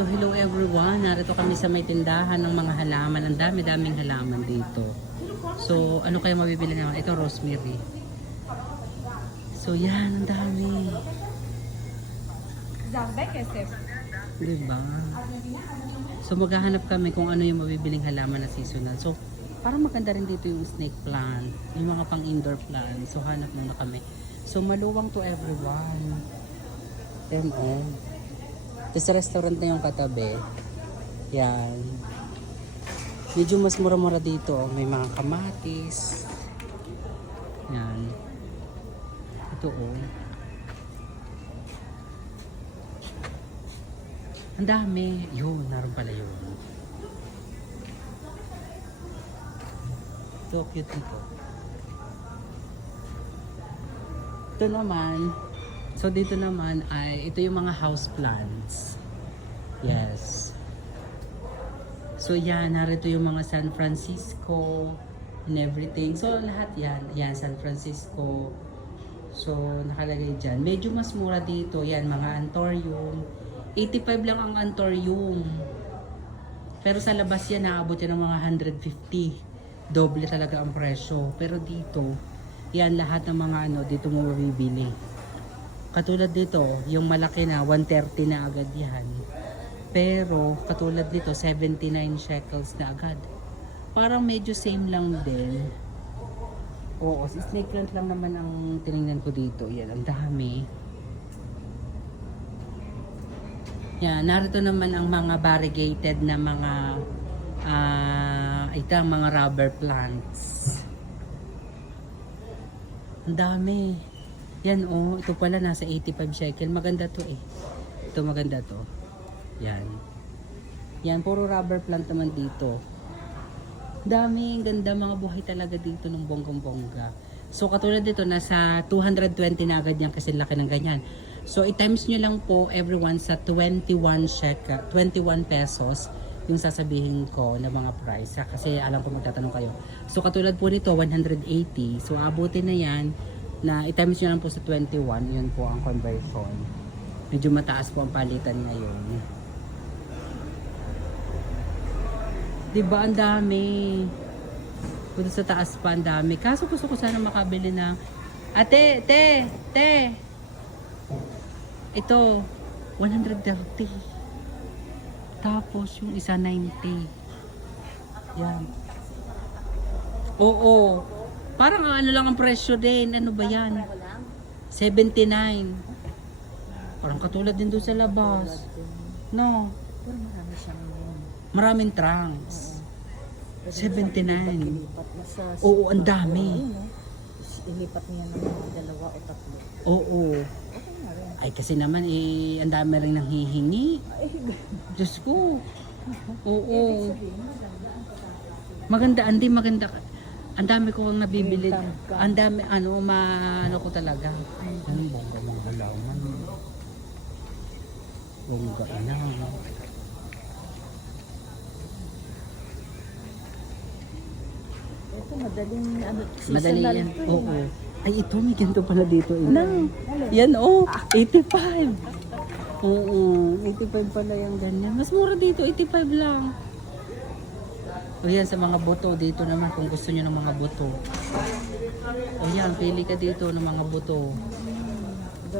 So hello everyone, narito kami sa may tindahan ng mga halaman. Ang dami-daming halaman dito. So ano kayo mabibili naman? Ito rosemary. So yan, ang dami. Diba? So maghahanap kami kung ano yung mabibiling halaman na seasonal. So parang maganda rin dito yung snake plant, yung mga pang indoor plant. So hanap muna kami. So maluwang to everyone. Yan oh. Ito sa restaurant na yung katabi. Yan. Medyo mas mura-mura dito. May mga kamatis. Yan. Ito oh. Ang dami. Yun, naroon pala yun. So cute dito. Ito naman. So dito naman ay ito yung mga house plants. Yes. So yan, narito yung mga San Francisco and everything. So lahat yan. Yan, San Francisco. So nakalagay dyan. Medyo mas mura dito. Yan, mga anthurium. 85 lang ang anthurium. Pero sa labas yan, naabot yan ng mga 150. Doble talaga ang presyo. Pero dito, yan lahat ng mga ano, dito mo mabibili. Katulad dito, yung malaki na 130 na agad yan. Pero katulad dito 79 shekels na agad. Parang medyo same lang din. Oo, snake plant lang naman ang tinignan ko dito. Yan, ang dami. Yan, narito naman ang mga variegated na mga ito, mga rubber plants. Ang dami. Yan oh, ito pala nasa 85 shekel. Maganda to eh. Ito maganda to. Yan. Yan, puro rubber plant naman dito. Dami, ganda, mga buhay talaga dito ng bonggang-bongga. So katulad dito, nasa 220 na agad yan kasi laki ng ganyan. So i-times nyo lang po everyone sa 21 shekel, 21 pesos yung sasabihin ko na mga price. Kasi alam ko magtatanong kayo. So katulad po nito, 180. So abutin na yan na i-times nyo lang po sa 21, yun po ang conversion. Medyo mataas po ang palitan ngayon. Diba ang dami? Punta sa taas pa ang dami. Kaso gusto ko sana makabili ng ate, te. Ito, 130. Tapos yung isa 90. Yan. Oo. Parang ano lang ang presyo din. Ano ba yan? 79. Parang katulad din doon sa labas. No. Pero marami siyang Maraming trunks. 79. Oo, ang dami. Ilipat niya ng mga dalawa o tatlo. Oo. Okay na rin. Ay kasi naman ang dami rin nang hihingi. Diyos ko. Oo. Maganda, hindi maganda. Ang dami ko ang nabibili. Ang dami, ano ko talaga. Ano, bongga mga halaman. Bongga na. Ito madaling Madali seasonal yan. to, Oo. Ay, ito, may ganito pala dito. No. Yan, oh. 85. Oo, 85 pala yung ganyan. Mas mura dito, 85 lang. O yan, sa mga buto, dito naman kung gusto nyo ng mga buto. O yan, pili ka dito ng mga buto.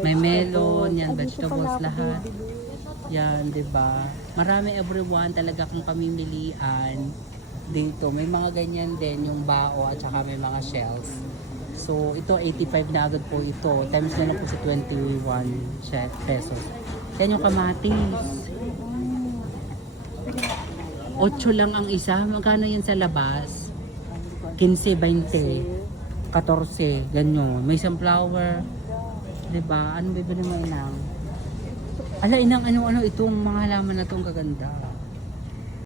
May melon, yan, vegetables, lahat. Yan, di ba? Marami everyone talaga kung pamimilian dito. May mga ganyan din, yung bao at saka may mga shells. So, ito 85 na agad po ito. Times na lang po sa 21 pesos. Yan yung kamatis. 8 lang ang isa. Magkano yan sa labas? 15, 20, 14, ganyan. May sunflower. Diba? Ano bibili mo inang? Ala, inang ano itong mga halaman na itong kaganda.